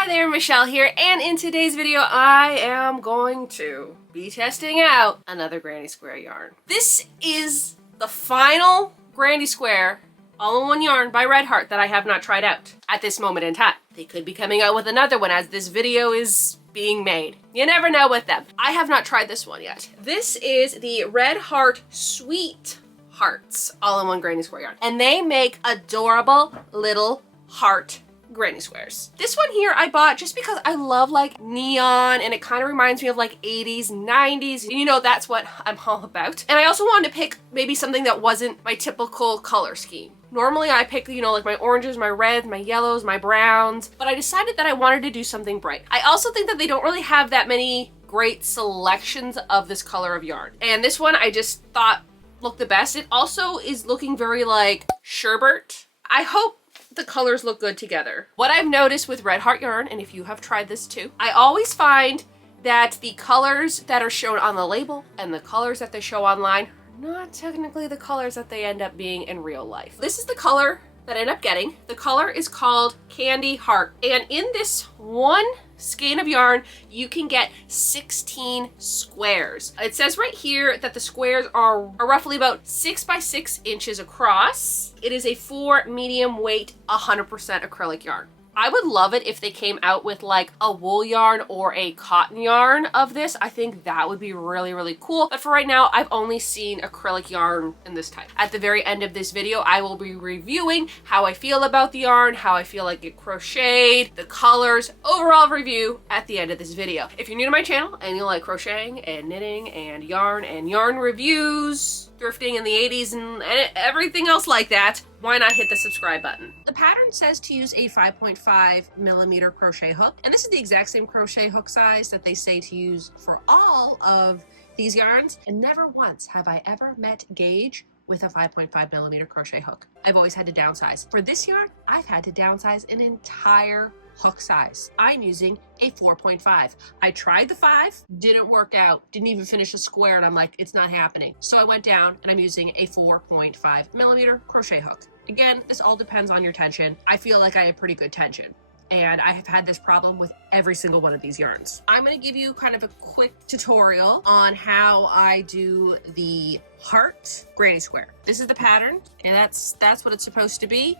Hi there, Michelle here, and in today's video I am going to be testing out another Granny Square yarn. This is the final Granny Square all-in-one yarn by Red Heart that I have not tried out at this moment in time. They could be coming out with another one as this video is being made. You never know with them. I have not tried this one yet. This is the Red Heart Sweet Hearts all-in-one Granny Square yarn, and they make adorable little heart Granny Squares. This one here I bought just because I love like neon and it kind of reminds me of like 80s, 90s. You know, that's what I'm all about. And I also wanted to pick maybe something that wasn't my typical color scheme. Normally I pick, you know, like my oranges, my reds, my yellows, my browns, but I decided that I wanted to do something bright. I also think that they don't really have that many great selections of this color of yarn. And this one I just thought looked the best. It also is looking very like sherbet. I hope the colors look good together. What I've noticed with Red Heart yarn, and if you have tried this too, I always find that the colors that are shown on the label and the colors that they show online are not technically the colors that they end up being in real life. This is the color that I end up getting. The color is called Candy Heart, and in this one skein of yarn you can get 16 squares. It says right here that the squares are roughly about 6 by 6 inches across. It is a 4 medium weight 100% acrylic yarn. I would love it if they came out with like a wool yarn or a cotton yarn of this. I think that would be really, really cool. But for right now, I've only seen acrylic yarn in this type. At the very end of this video, I will be reviewing how I feel about the yarn, how I feel like it crocheted, the colors, overall review at the end of this video. If you're new to my channel and you like crocheting and knitting and yarn reviews, thrifting in the 80s and everything else like that, why not hit the subscribe button? The pattern says to use a 5.5 millimeter crochet hook, and this is the exact same crochet hook size that they say to use for all of these yarns, and never once have I ever met gauge with a 5.5 millimeter crochet hook. I've always had to downsize. For this yarn, I've had to downsize an entire hook size. I'm using a 4.5. I tried the 5, didn't work out, didn't even finish a square, and I'm like, it's not happening. So I went down and I'm using a 4.5 millimeter crochet hook. Again, this all depends on your tension. I feel like I have pretty good tension, and I have had this problem with every single one of these yarns. I'm gonna give you kind of a quick tutorial on how I do the heart granny square. This is the pattern, and that's what it's supposed to be.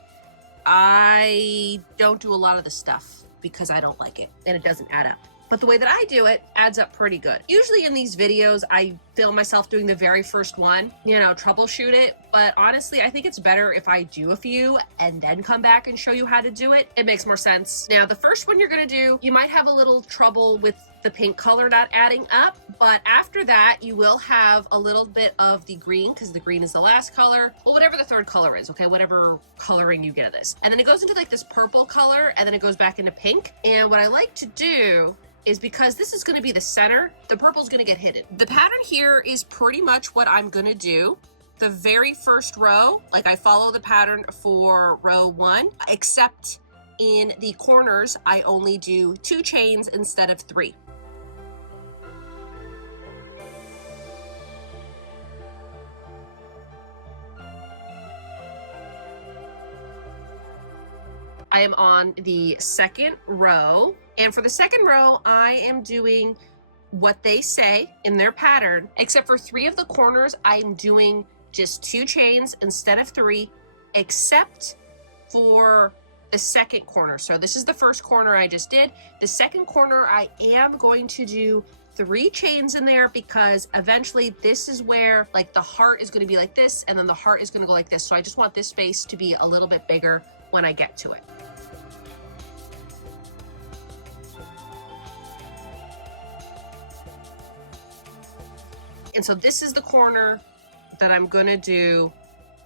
I don't do a lot of the stuff because I don't like it and it doesn't add up. But the way that I do it adds up pretty good. Usually in these videos, I film myself doing the very first one, you know, troubleshoot it. But honestly, I think it's better if I do a few and then come back and show you how to do it. It makes more sense. Now, the first one you're gonna do, you might have a little trouble with the pink color not adding up, but after that you will have a little bit of the green, because the green is the last color, or whatever the third color is, okay, whatever coloring you get of this, and then it goes into like this purple color, and then it goes back into pink. And what I like to do is, because this is going to be the center, the purple is going to get hidden. The pattern here is pretty much what I'm going to do. The very first row, like I follow the pattern for row 1, except in the corners I only do 2 chains instead of 3. I am on the second row, and for the second row I am doing what they say in their pattern, except for 3 of the corners I'm doing just 2 chains instead of 3, except for the second corner. So this is the first corner I just did. The second corner I am going to do 3 chains in there, because eventually this is where like the heart is going to be like this, and then the heart is going to go like this. So I just want this space to be a little bit bigger when I get to it. And so this is the corner that I'm gonna do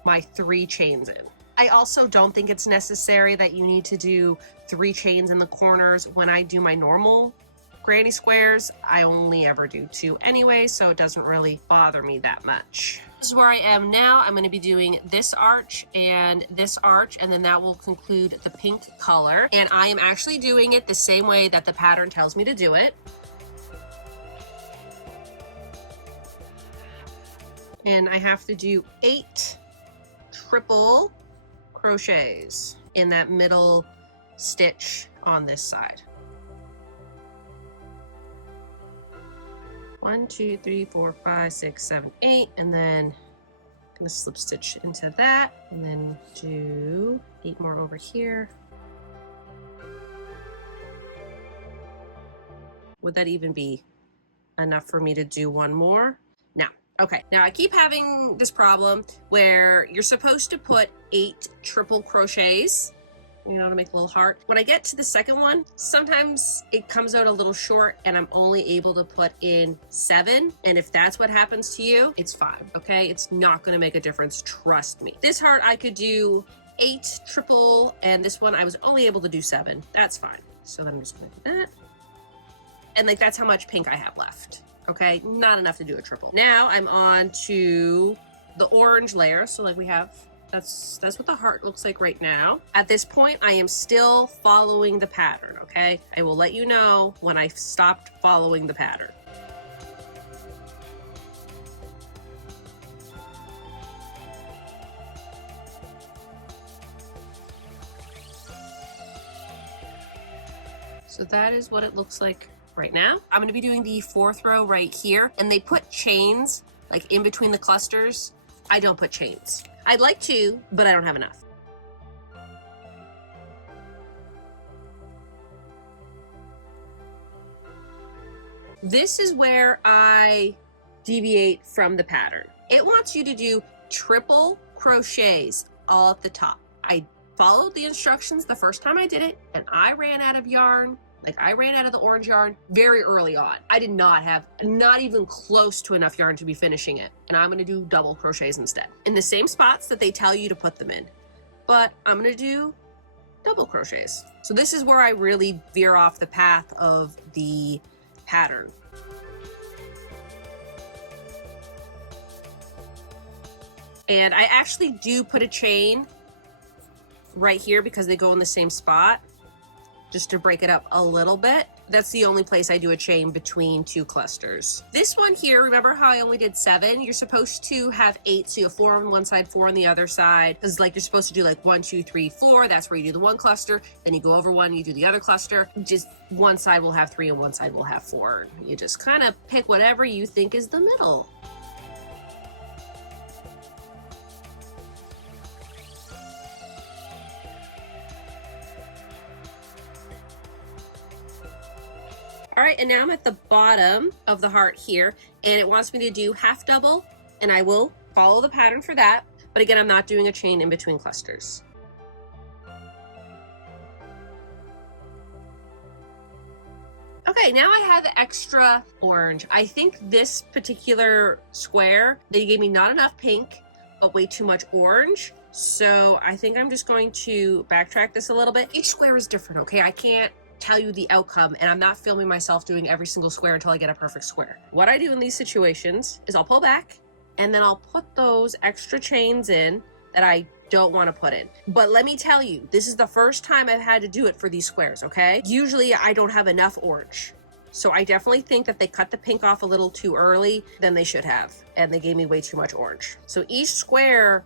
my 3 chains in. I also don't think it's necessary that you need to do 3 chains in the corners. When I do my normal granny squares, I only ever do 2 anyway, so it doesn't really bother me that much. This is where I am now. I'm gonna be doing this arch, and then that will conclude the pink color. And I am actually doing it the same way that the pattern tells me to do it. And I have to do 8 triple crochets in that middle stitch on this side. 1, 2, 3, 4, 5, 6, 7, 8, and then I'm gonna slip stitch into that, and then do 8 more over here. Would that even be enough for me to do one more? No. Okay, now I keep having this problem where you're supposed to put 8 triple crochets, you know, to make a little heart. When I get to the second one, sometimes it comes out a little short and I'm only able to put in 7. And if that's what happens to you, it's fine, okay? It's not gonna make a difference, trust me. This heart I could do 8 triple, and this one I was only able to do 7. That's fine. So then I'm just gonna do that. And like, that's how much pink I have left. Okay, not enough to do a triple. Now I'm on to the orange layer. So like we have, that's what the heart looks like right now. At this point, I am still following the pattern, okay? I will let you know when I've stopped following the pattern. So that is what it looks like right now. I'm going to be doing the 4th row right here, and they put chains like in between the clusters. I don't put chains. I'd like to, but I don't have enough. This is where I deviate from the pattern. It wants you to do triple crochets all at the top. I followed the instructions the first time I did it, and I ran out of yarn. Like, I ran out of the orange yarn very early on. I did not have, not even close to enough yarn to be finishing it. And I'm gonna do double crochets instead, in the same spots that they tell you to put them in. But I'm gonna do double crochets. So this is where I really veer off the path of the pattern. And I actually do put a chain right here because they go in the same spot, just to break it up a little bit. That's the only place I do a chain between 2 clusters. This one here, remember how I only did 7? You're supposed to have 8, so you have 4 on one side, 4 on the other side. Because like you're supposed to do like 1, 2, 3, 4. That's where you do the one cluster. Then you go over one, you do the other cluster. Just one side will have 3 and one side will have 4. You just kind of pick whatever you think is the middle. All right, and now I'm at the bottom of the heart here, and it wants me to do half double, and I will follow the pattern for that. But again, I'm not doing a chain in between clusters. Okay, now I have extra orange. I think this particular square, they gave me not enough pink, but way too much orange. So I think I'm just going to backtrack this a little bit. Each square is different, okay? I can't tell you the outcome, and I'm not filming myself doing every single square until I get a perfect square. What I do in these situations is I'll pull back, and then I'll put those extra chains in that I don't want to put in. But let me tell you, this is the first time I've had to do it for these squares, okay? Usually I don't have enough orange. So I definitely think that they cut the pink off a little too early than they should have, and they gave me way too much orange. So each square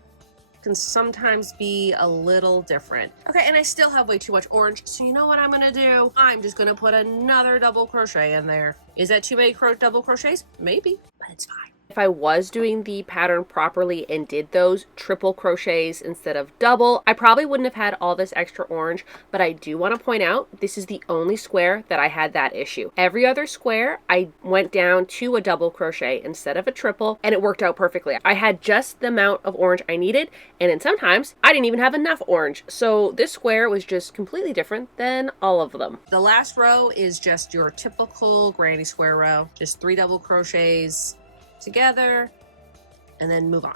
can sometimes be a little different. Okay, and I still have way too much orange, so you know what I'm gonna do? I'm just gonna put another double crochet in there. Is that too many double crochets? Maybe, but it's fine. If I was doing the pattern properly and did those triple crochets instead of double, I probably wouldn't have had all this extra orange, but I do want to point out this is the only square that I had that issue. Every other square, I went down to a double crochet instead of a triple, and it worked out perfectly. I had just the amount of orange I needed, and then sometimes I didn't even have enough orange. So this square was just completely different than all of them. The last row is just your typical granny square row, just 3 double crochets together, and then move on.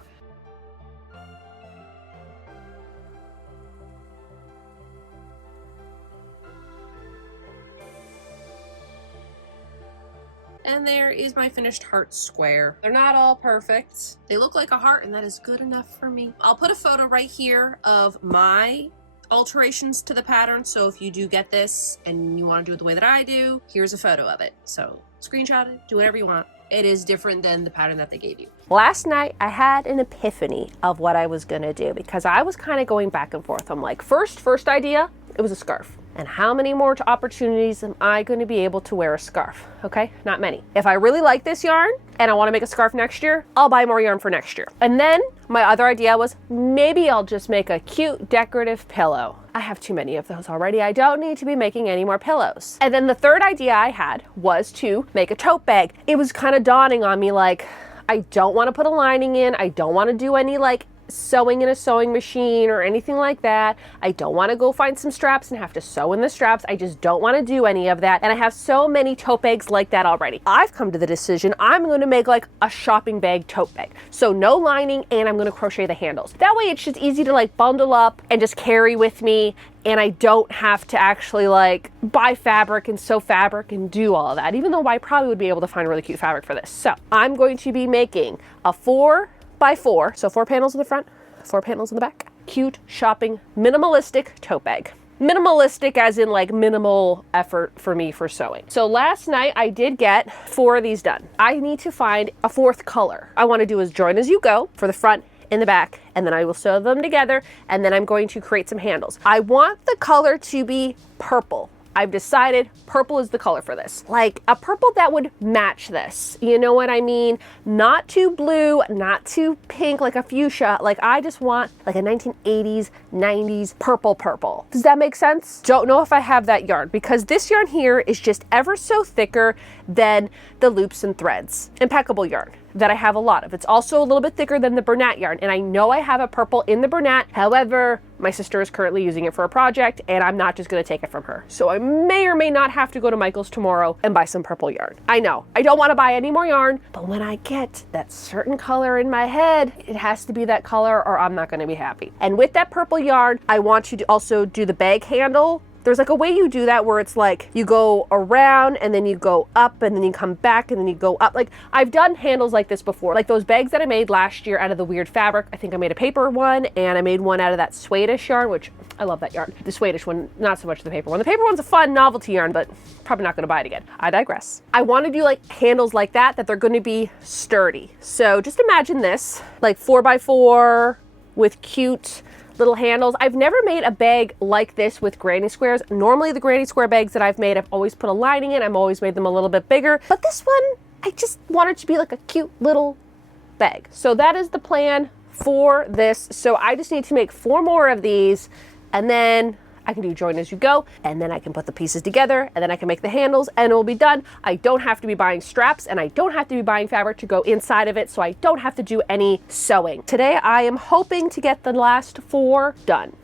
And there is my finished heart square. They're not all perfect. They look like a heart, and that is good enough for me. I'll put a photo right here of my alterations to the pattern, so if you do get this and you want to do it the way that I do, here's a photo of it. So screenshot it, do whatever you want. It is different than the pattern that they gave you. Last night, I had an epiphany of what I was gonna do because I was kind of going back and forth. I'm like, first idea, it was a scarf. And how many more opportunities am I going to be able to wear a scarf? Okay, not many. If I really like this yarn and I want to make a scarf next year, I'll buy more yarn for next year. And then my other idea was maybe I'll just make a cute decorative pillow. I have too many of those already. I don't need to be making any more pillows. And then the third idea I had was to make a tote bag. It was kind of dawning on me, like, I don't want to put a lining in. I don't want to do any like sewing in a sewing machine or anything like that. I don't want to go find some straps and have to sew in the straps. I just don't want to do any of that. And I have so many tote bags like that already. I've come to the decision I'm going to make like a shopping bag tote bag. So no lining, and I'm going to crochet the handles. That way it's just easy to like bundle up and just carry with me. And I don't have to actually like buy fabric and sew fabric and do all of that, even though I probably would be able to find really cute fabric for this. So I'm going to be making a 4x4, so 4 panels in the front, 4 panels in the back, cute shopping minimalistic tote bag. Minimalistic as in like minimal effort for me for sewing. So last night I did get 4 of these done. I need to find a 4th color. I want to do is join as you go for the front in the back, and then I will sew them together, and then I'm going to create some handles. I want the color to be purple. I've decided purple is the color for this. Like a purple that would match this. You know what I mean? Not too blue, not too pink, like a fuchsia. Like I just want like a 1980s, 90s purple. Does that make sense? Don't know if I have that yarn because this yarn here is just ever so thicker than the loops and threads. Impeccable yarn that I have a lot of. It's also a little bit thicker than the Bernat yarn, and I know I have a purple in the Bernat. However, my sister is currently using it for a project, and I'm not just gonna take it from her. So I may or may not have to go to Michael's tomorrow and buy some purple yarn. I know, I don't wanna buy any more yarn, but when I get that certain color in my head, it has to be that color or I'm not gonna be happy. And with that purple yarn, I want to also do the bag handle. There's like a way you do that where it's like you go around and then you go up and then you come back and then you go up. Like I've done handles like this before. Like those bags that I made last year out of the weird fabric. I think I made a paper one and I made one out of that Swedish yarn, which I love that yarn. The Swedish one, not so much the paper one. The paper one's a fun novelty yarn, but probably not gonna buy it again. I digress. I wanna do like handles like that they're gonna be sturdy. So just imagine this, like 4x4 with cute little handles. I've never made a bag like this with granny squares. Normally the granny square bags that I've made, I've always put a lining in. I've always made them a little bit bigger. But this one, I just want it to be like a cute little bag. So that is the plan for this. So I just need to make 4 more of these, and then I can do join as you go, and then I can put the pieces together, and then I can make the handles, and it will be done. I don't have to be buying straps, and I don't have to be buying fabric to go inside of it, so I don't have to do any sewing. Today, I am hoping to get the last 4 done.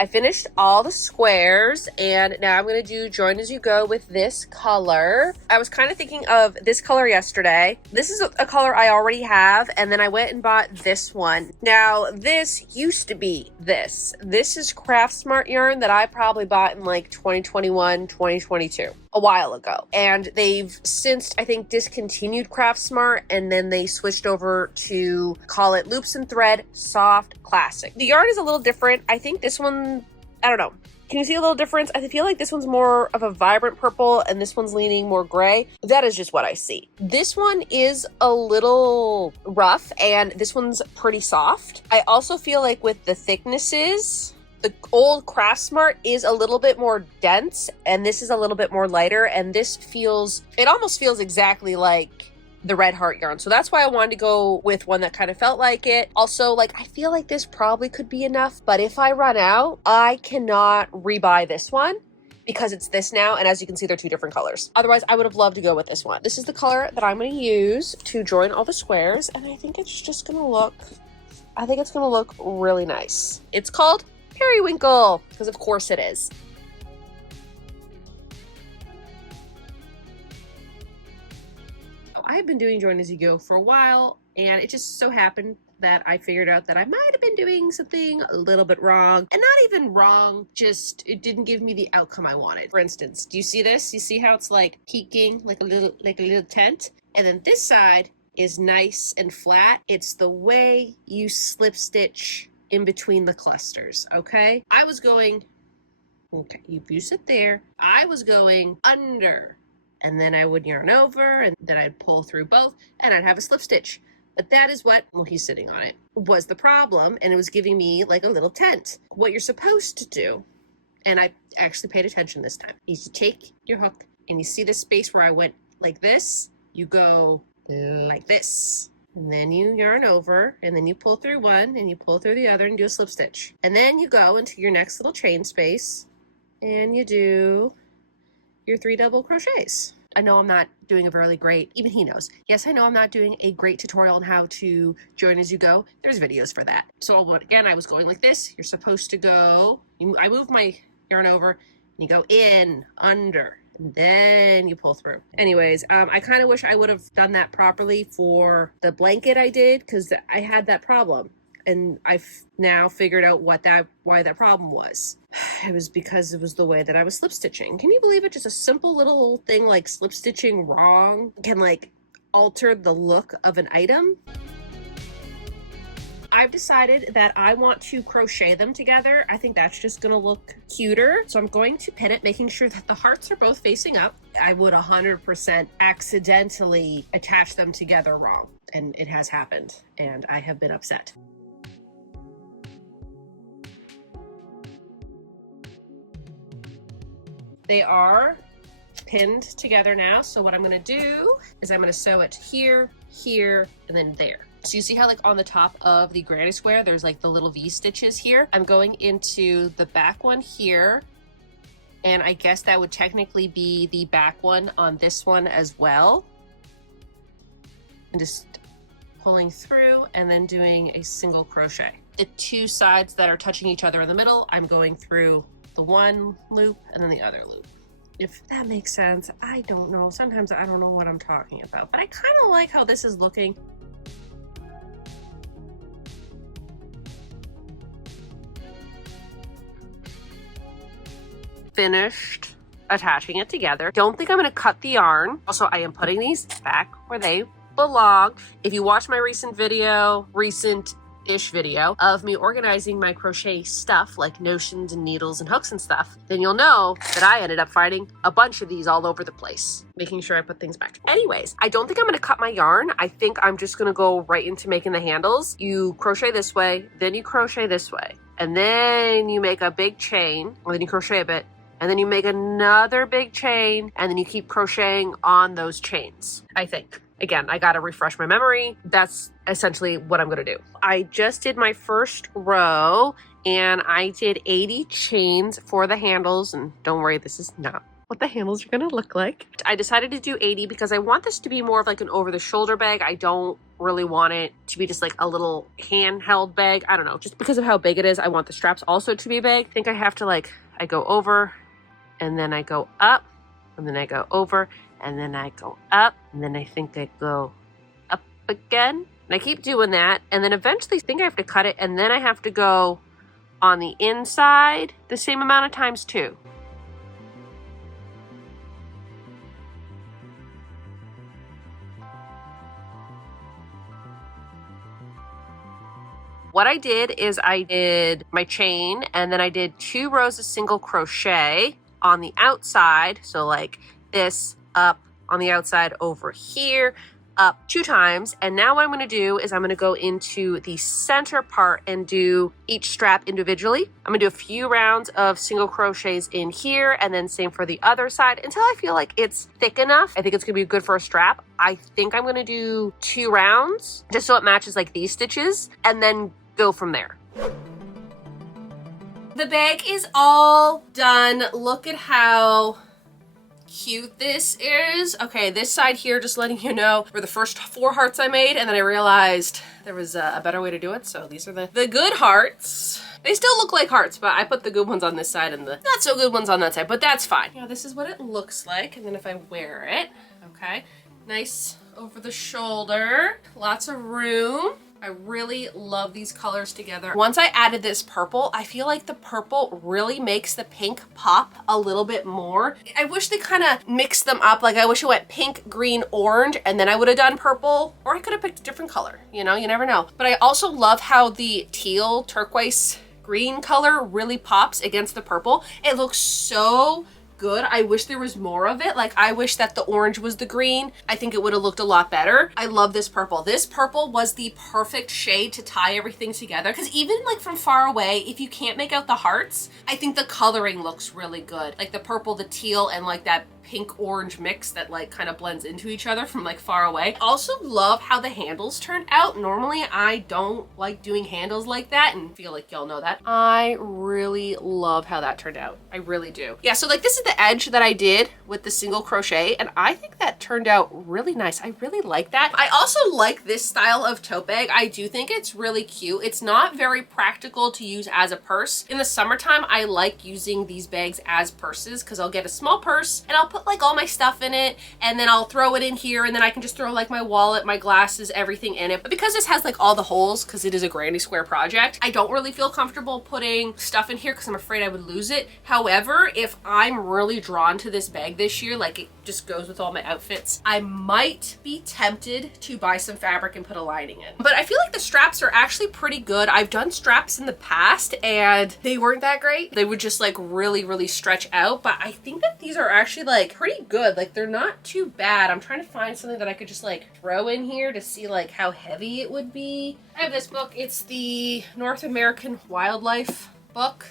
I finished all the squares, and now I'm going to do join as you go with this color. I was kind of thinking of this color yesterday. This is a color I already have, and then I went and bought this one. Now, this used to be this. This is Craft Smart yarn that I probably bought in like 2021, 2022. A while ago, and they've since I think discontinued Craft Smart, and then they switched over to call it Loops and Thread Soft Classic. The yarn is a little different. I think this one, I don't know, can you see a little difference? I feel like this one's more of a vibrant purple and this one's leaning more gray. That is just what I see. This one is a little rough and this one's pretty soft. I also feel like with the thicknesses, the old Craft Smart is a little bit more dense and this is a little bit more lighter, and this feels, it almost feels exactly like the Red Heart yarn. So that's why I wanted to go with one that kind of felt like it. Also, like, I feel like this probably could be enough, but if I run out, I cannot rebuy this one because it's this now, and as you can see, they're 2 different colors. Otherwise, I would have loved to go with this one. This is the color that I'm going to use to join all the squares, and I think it's just going to look, I think it's going to look really nice. It's called Periwinkle, because of course it is. I've been doing join as you go for a while, and it just so happened that I figured out that I might have been doing something a little bit wrong, and not even wrong, just it didn't give me the outcome I wanted. For instance, do you see this? You see how it's like peeking like a little tent? And then this side is nice and flat. It's the way you slip stitch in between the clusters, okay? I was going Okay, you sit there. I was going under, and then I would yarn over, and then I'd pull through both, and I'd have a slip stitch. But that is what, well, he's sitting on it, was the problem, and it was giving me like a little tent. What you're supposed to do, and I actually paid attention this time, is you take your hook, and you see the space where I went like this, you go like this. And then you yarn over, and then you pull through one, and you pull through the other, and do a slip stitch. And then you go into your next little chain space, and you do your 3 double crochets. I know I'm not doing a really great, even he knows. Yes, I know I'm not doing a great tutorial on how to join as you go. There's videos for that. So again, I was going like this. You're supposed to go, I move my yarn over, and you go in, under, and then you pull through. Anyways, I kind of wish I would have done that properly for the blanket I did, because I had that problem. And I've now figured out why that problem was. It was because it was the way that I was slip stitching. Can you believe it? Just a simple little thing like slip stitching wrong can like alter the look of an item. I've decided that I want to crochet them together. I think that's just gonna look cuter. So I'm going to pin it, making sure that the hearts are both facing up. I would 100% accidentally attach them together wrong. And it has happened, and I have been upset. They are pinned together now. So what I'm gonna do is I'm gonna sew it here, here, and then there. So you see how like on the top of the granny square, there's like the little V stitches here. I'm going into the back one here. And I guess that would technically be the back one on this one as well. And just pulling through and then doing a single crochet. The 2 sides that are touching each other in the middle, I'm going through the one loop and then the other loop. If that makes sense, I don't know. Sometimes I don't know what I'm talking about, but I kind of like how this is looking. Finished attaching it together. Don't think I'm going to cut the yarn. Also, I am putting these back where they belong. If you watch my recent video, recent-ish video of me organizing my crochet stuff like notions and needles and hooks and stuff, then you'll know that I ended up finding a bunch of these all over the place, making sure I put things back. Anyways, I don't think I'm going to cut my yarn. I think I'm just going to go right into making the handles. You crochet this way, then you crochet this way, and then you make a big chain, and then you crochet a bit, and then you make another big chain, and then you keep crocheting on those chains, I think. Again, I gotta refresh my memory. That's essentially what I'm gonna do. I just did my first row, and I did 80 chains for the handles, and don't worry, this is not what the handles are gonna look like. I decided to do 80 because I want this to be more of like an over-the-shoulder bag. I don't really want it to be just like a little handheld bag. I don't know, just because of how big it is, I want the straps also to be big. I think I have to like, I go over, and then I go up, and then I go over, and then I go up, and then I think I go up again. And I keep doing that, and then eventually I think I have to cut it, and then I have to go on the inside the same amount of times too. What I did is I did my chain, and then I did 2 rows of single crochet on the outside, so like this, up on the outside, over here, up 2 times. And now what I'm going to do is I'm going to go into the center part and do each strap individually. I'm going to do a few rounds of single crochets in here, and then same for the other side until I feel like it's thick enough. I think it's going to be good for a strap. I think I'm going to do 2 rounds just so it matches like these stitches, and then go from there. The bag is all done. Look at how cute this is. Okay, this side here, just letting you know, were the first 4 hearts I made, and then I realized there was a better way to do it, so these are the good hearts. They still look like hearts, but I put the good ones on this side and the not so good ones on that side, but that's fine. Yeah, this is what it looks like, and then if I wear it, okay, nice over the shoulder, lots of room. I really love these colors together. Once I added this purple, I feel like the purple really makes the pink pop a little bit more. I wish they kind of mixed them up. Like I wish it went pink, green, orange, and then I would have done purple, or I could have picked a different color. You know, you never know. But I also love how the teal turquoise green color really pops against the purple. It looks so good. I wish there was more of it. Like, I wish that the orange was the green. I think it would have looked a lot better. I love this purple. This purple was the perfect shade to tie everything together, because even like from far away, if you can't make out the hearts, I think the coloring looks really good. Like the purple, the teal, and like that pink orange mix that like kind of blends into each other from like far away. Also love how the handles turned out. Normally I don't like doing handles like that, and feel like y'all know that. I really love how that turned out. I really do. Yeah, so like this is the edge that I did with the single crochet, and I think that turned out really nice. I really like that. I also like this style of tote bag. I do think it's really cute. It's not very practical to use as a purse. In the summertime, I like using these bags as purses because I'll get a small purse and I'll put like all my stuff in it, and then I'll throw it in here, and then I can just throw like my wallet, my glasses, everything in it. But because this has like all the holes, because it is a granny square project, I don't really feel comfortable putting stuff in here because I'm afraid I would lose it. However, if I'm really drawn to this bag this year, like it just goes with all my outfits, I might be tempted to buy some fabric and put a lining in. But I feel like the straps are actually pretty good. I've done straps in the past and they weren't that great. They would just like really stretch out, but I think that these are actually like pretty good. Like they're not too bad. I'm trying to find something that I could just like throw in here to see like how heavy it would be. I have this book. It's the North American Wildlife book.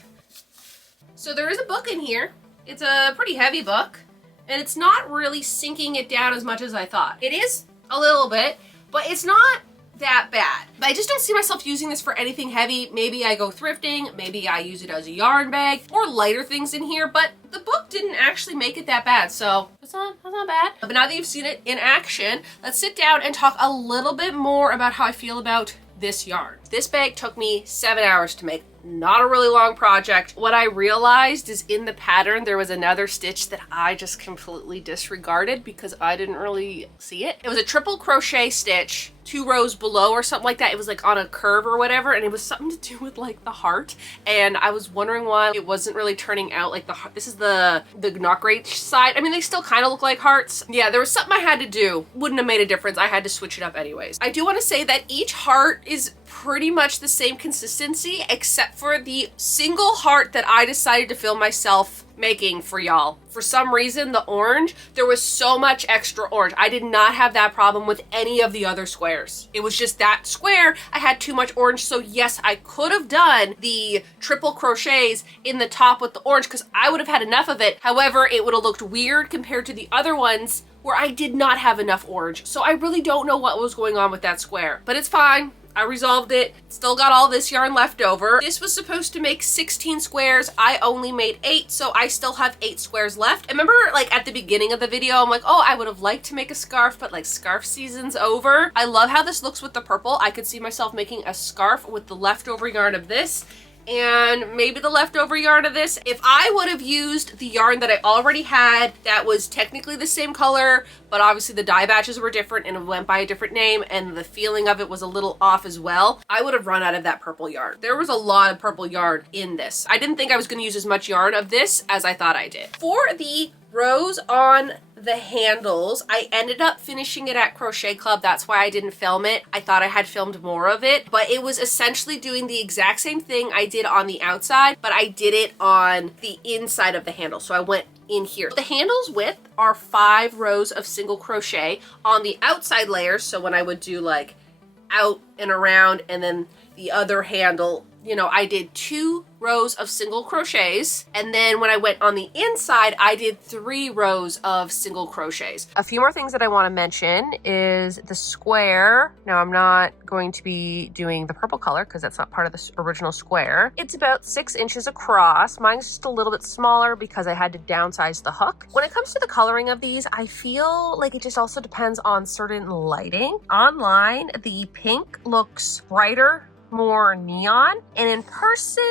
So there is a book in here. It's a pretty heavy book, and it's not really sinking it down as much as I thought. It is a little bit, but it's not that bad. But I just don't see myself using this for anything heavy. Maybe I go thrifting, maybe I use it as a yarn bag, or lighter things in here, but the book didn't actually make it that bad, so that's not bad. But now that you've seen it in action, let's sit down and talk a little bit more about how I feel about this yarn. This bag took me 7 hours to make. Not a really long project. What I realized is in the pattern there was another stitch that I just completely disregarded because I didn't really see it. It was a triple crochet stitch 2 rows below or something like that. It was like on a curve or whatever, and it was something to do with like the heart, and I was wondering why it wasn't really turning out like the heart. This is the not great side. I mean, they still kind of look like hearts. Yeah, there was something I had to do. Wouldn't have made a difference. I had to switch it up anyways. I do want to say that each heart is pretty much the same consistency, except for the single heart that I decided to film myself making for y'all. For some reason, the orange, there was so much extra orange. I did not have that problem with any of the other squares. It was just that square, I had too much orange. So yes, I could have done the triple crochets in the top with the orange because I would have had enough of it. However, it would have looked weird compared to the other ones where I did not have enough orange. So I really don't know what was going on with that square, but it's fine. I resolved it. Still got all this yarn left over. This was supposed to make 16 squares. I only made 8, so I still have 8 squares left. I remember like at the beginning of the video, I'm like, oh, I would have liked to make a scarf, but like scarf season's over. I love how this looks with the purple. I could see myself making a scarf with the leftover yarn of this and maybe the leftover yarn of this. If I would have used the yarn that I already had that was technically the same color, but obviously the dye batches were different and it went by a different name and the feeling of it was a little off as well, I would have run out of that purple yarn. There was a lot of purple yarn in this. I didn't think I was going to use as much yarn of this as I thought I did. For the rows on the handles, I ended up finishing it at Crochet Club. That's why I didn't film it. I thought I had filmed more of it, but it was essentially doing the exact same thing I did on the outside, but I did it on the inside of the handle. So I went in here. The handles width are 5 rows of single crochet on the outside layers. So when I would do like out and around and then the other handle, you know, I did 2 rows of single crochets, and then when I went on the inside, I did 3 rows of single crochets. A few more things that I want to mention is the square. Now I'm not going to be doing the purple color because that's not part of the original square. It's about 6 inches across. Mine's just a little bit smaller because I had to downsize the hook. When it comes to the coloring of these, I feel like it just also depends on certain lighting. Online, the pink looks brighter, more neon, and in person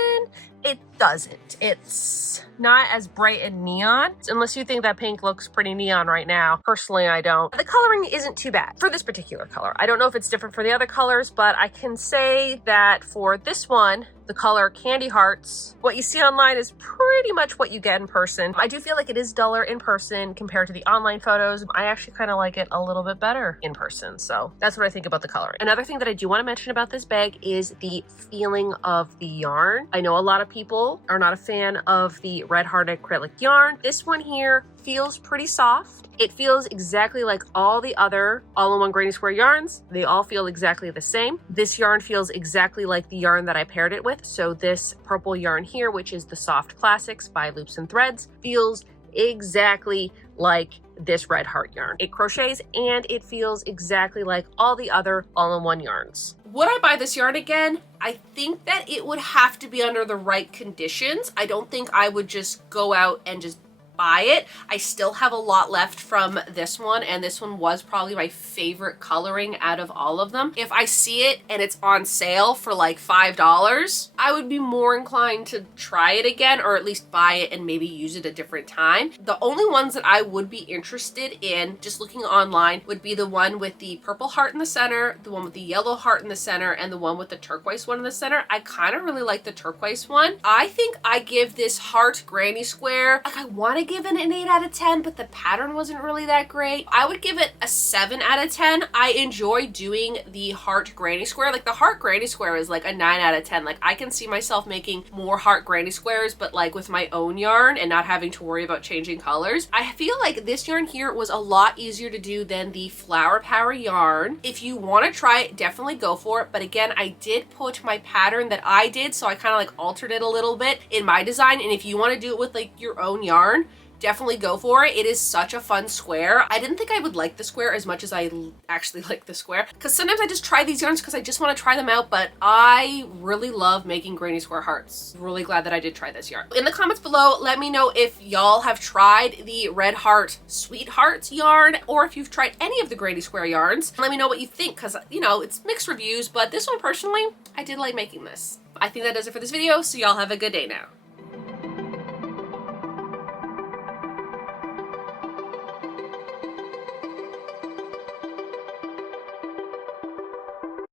it doesn't. It's not as bright and neon, unless you think that pink looks pretty neon right now. Personally, I don't. The coloring isn't too bad for this particular color. I don't know if it's different for the other colors, but I can say that for this one, the color Candy Hearts, what you see online is pretty much what you get in person. I do feel like it is duller in person compared to the online photos. I actually kind of like it a little bit better in person. So that's what I think about the coloring. Another thing that I do want to mention about this bag is the feeling of the yarn. I know a lot of people are not a fan of the Red Heart acrylic yarn. This one here feels pretty soft. It feels exactly like all the other all-in-one Granny Square yarns. They all feel exactly the same. This yarn feels exactly like the yarn that I paired it with. So this purple yarn here, which is the Soft Classics by Loops and Threads, feels exactly like this Red Heart yarn. It crochets and it feels exactly like all the other all-in-one yarns. Would I buy this yarn again? I think that it would have to be under the right conditions. I don't think I would just go out and just buy it. I still have a lot left from this one, and this one was probably my favorite coloring out of all of them. If I see it and it's on sale for like $5, I would be more inclined to try it again, or at least buy it and maybe use it a different time. The only ones that I would be interested in, just looking online, would be the one with the purple heart in the center, the one with the yellow heart in the center, and the one with the turquoise one in the center. I kind of really like the turquoise one. I think I give this heart granny square, like, I want to give it an 8 out of 10, but the pattern wasn't really that great. I would give it a 7 out of 10. I enjoy doing the heart granny square. Like, the heart granny square is like a 9 out of 10. Like, I can see myself making more heart granny squares, but like with my own yarn and not having to worry about changing colors. I feel like this yarn here was a lot easier to do than the Flower Power yarn. If you want to try it, definitely go for it. But again, I did put my pattern that I did, so I kind of like altered it a little bit in my design. And if you want to do it with like your own yarn, definitely go for it. It is such a fun square. I didn't think I would like the square as much as I actually like the square, because sometimes I just try these yarns because I just want to try them out, but I really love making granny square hearts. Really glad that I did try this yarn. In the comments below, let me know if y'all have tried the Red Heart Sweethearts yarn, or if you've tried any of the granny square yarns. Let me know what you think, because, you know, it's mixed reviews, but this one personally, I did like making this. I think that does it for this video, so y'all have a good day now.